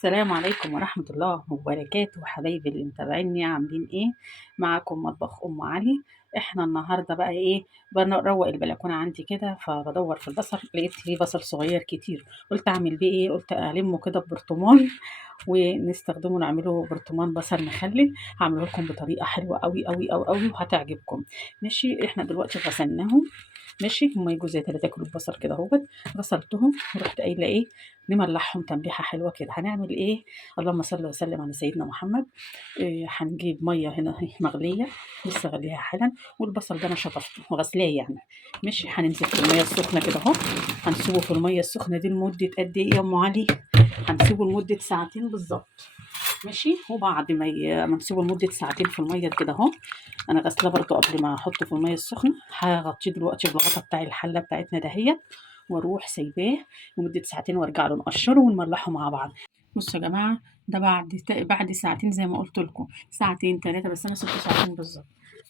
السلام عليكم ورحمة الله وبركاته، حبايبي اللي متابعيني عاملين ايه؟ معاكم مطبخ ام علي. احنا النهارده بقى ايه؟ بنروق البلكونه عندي كده، فبدور في البصل لقيت فيه بصل صغير كتير. قلت اعمل بيه ايه؟ قلت المه كده ببرطمان ونستخدمه نعمله برطمان بصل مخلل. هعمله لكم بطريقه حلوه قوي قوي قوي قوي وهتعجبكم. ماشي، احنا دلوقتي غسلناهم. ماشي، هما يجوا زي 3 كيلو بصل كده اهوت. غسلتهم ورحت قايله ايه؟ نملحهم تمليحه حلوه كده. هنعمل ايه؟ اللهم صل وسلم على سيدنا محمد. إيه، هنجيب ميه هنا اهي مغليه، لسه غليها حالا. والبصل ده انا شطفته وغسلاه يعني. ماشي، هننزل في الميه السخنه كده اهو. هنسيبه في الميه السخنه دي لمده قد ايه يا ام علي؟ هنسيبه لمده ساعتين بالظبط. ماشي، وبعد ما نسيبه لمده ساعتين في الميه كده اهو. انا غسله برضو قبل ما احطه في الميه السخنه. هغطيه دلوقتي بالغطا بتاع الحله بتاعتنا دهيت، واروح سايباه لمده ساعتين وارجع له نقشره ونملحه مع بعض. بصوا يا جماعه، ده بعد ساعتين زي ما قلت لكم، ساعتين 3، بس انا سبته ساعتين بالظبط.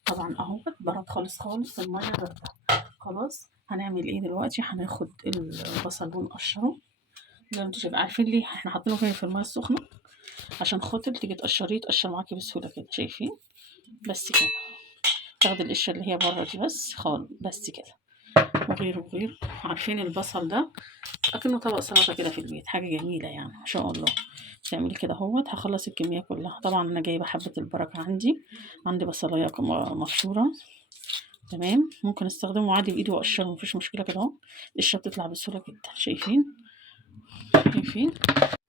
طبعا اهو برد خالص خالص، الميه بارده. خلاص، هنعمل ايه دلوقتي؟ هناخد البصل ونقشره زي ما انتوا شايفين. عارفين ليه احنا حاطينه فين في الميه السخنه؟ عشان خاطر تيجي تقشريه يتقشر معاكي بسهوله كده. شايفين؟ بس كده. تاخدي القشره اللي هي بره دي بس خالص، بس كده. وغير عارفين البصل ده اكنه طبق سلطه كده في البيت، حاجه جميله يعني ما شاء الله. تعملي كده اهوت. هخلص الكميه كلها. طبعا انا جايبه حبه البركه عندي بصلايه مبشوره. تمام، ممكن استخدمه عادي بايدي واقشره، مفيش مشكله كده اهو. القشره بتطلع بسهوله جدا. شايفين؟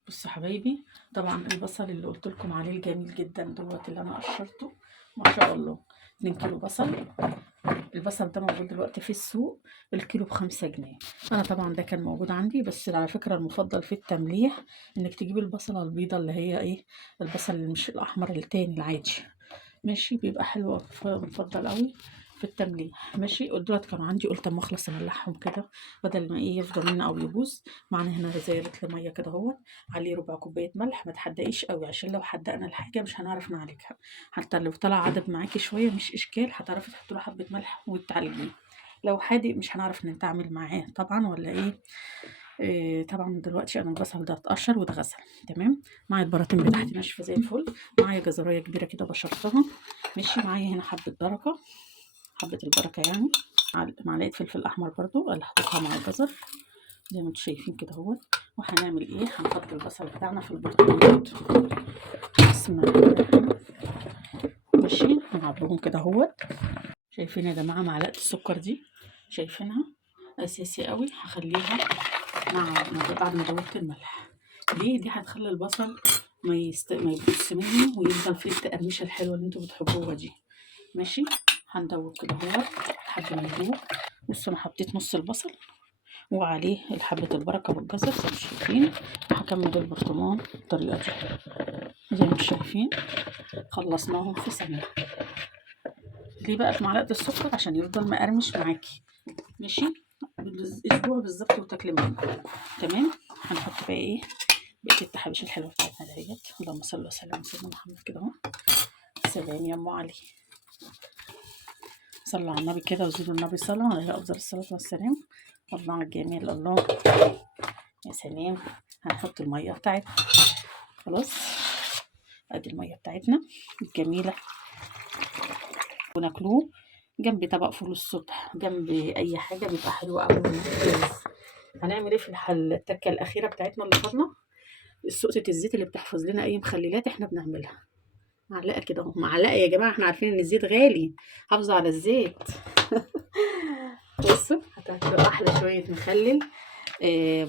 بصوا حبايبي، طبعا البصل اللي قلت لكم عليه الجميل جدا دوت اللي انا قشرته، ما شاء الله. 2 كيلو بصل. البصل ده موجود دلوقتي في السوق الكيلو ب5 جنيه. انا طبعا ده كان موجود عندي، بس على فكره المفضل في التمليح انك تجيبي البصله البيضه اللي هي ايه، البصل اللي مش الاحمر التاني العادي. ماشي، بيبقى حلو مفضل قوي في التمليح. ماشي، دولت كانوا عندي، قلت اما اخلص املحهم كده بدل ما ايه يفضل منه او يبوظ. معانا هنا زي لتر ميه كده اهوت، عليه ربع كوبايه ملح. ما تحدقيش قوي عشان لو حدقنا الحاجه مش هنعرف نعالجها. حتى لو طلع عدد معاكي شويه مش اشكال، هتعرفي تحطي له حبه ملح وتعالجيه. لو حادق مش هنعرف نتعامل معاه طبعا، ولا ايه؟ طبعا دلوقتي انا البصل ده اتقشر واتغسل. تمام، معايا البراطين بتاعتي ناشفه زي الفل. معايا جزرايه كبيره كده بشرتها. ماشي، معايا هنا حبه البركه يعني. معلقه فلفل احمر برضو اللي حطيتها مع الجزر زي ما انتم شايفين كده اهوت. وهنعمل ايه؟ هنحط البصل بتاعنا في البرطمان. بسم الله الرحمن الرحيم. ماشي، هنعبهم كده اهوت. شايفين يا جماعه معلقه السكر دي؟ شايفينها؟ اساسي قوي. هخليها بعد ما دوبت الملح. ليه؟ دي هتخلي البصل ما يبص مني ويفضل فيه التقرمشه الحلوه اللي انتوا بتحبوها دي. ماشي، هندوب كده اهوت لحد ما يدوب. بصوا، انا حطيت نص البصل وعليه حبة البركة والجزر زي ما شايفين. هكمل البرطمان بالطريقة دي زي ما شايفين. خلصناهم في ثانية. ليه بقى في معلقة السكر؟ عشان يفضل مقرمش معاكي. ماشي، اسبوع بالظبط وتاكلي منه. تمام، هنحط بقى ايه؟ بقية التحابيش الحلوة بتاعتنا دهيت. اللهم صل وسلم على سيدنا محمد كده اهو. سلام يا ام علي. صلوا على النبي كده وزيدوا النبي صلوا عليه افضل الصلاة والسلام. الله على الجميل، الله. يا سلام. هنحط المية بتاعتنا. خلاص، ادي المية بتاعتنا الجميلة. وناكلوه جنب طبق فول الصبح، جنب اي حاجة بيبقى حلو قوي. هنعمل ايه في التكة الاخيرة بتاعتنا اللي فاضلة؟ سقطة الزيت اللي بتحفظ لنا اي مخللات احنا بنعملها. معلقة كده اهو، معلقة يا جماعة، احنا عارفين ان الزيت غالي. حافظوا على الزيت. بصوا، هتاكلوا احلى شوية مخلل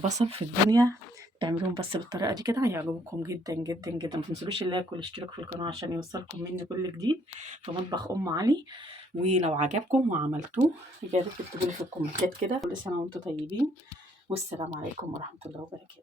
بصل في الدنيا. اعملوهم بس بالطريقه دي كده هيعجبكم جدا جدا جدا. ما تنسوش اللايك والاشتراك في القناه عشان يوصلكم مني كل جديد في مطبخ ام علي. ولو عجبكم وعملتوه يا ريت تكتبوا لي في الكومنتات كده. كل سنه وانتم طيبين، والسلام عليكم ورحمه الله وبركاته.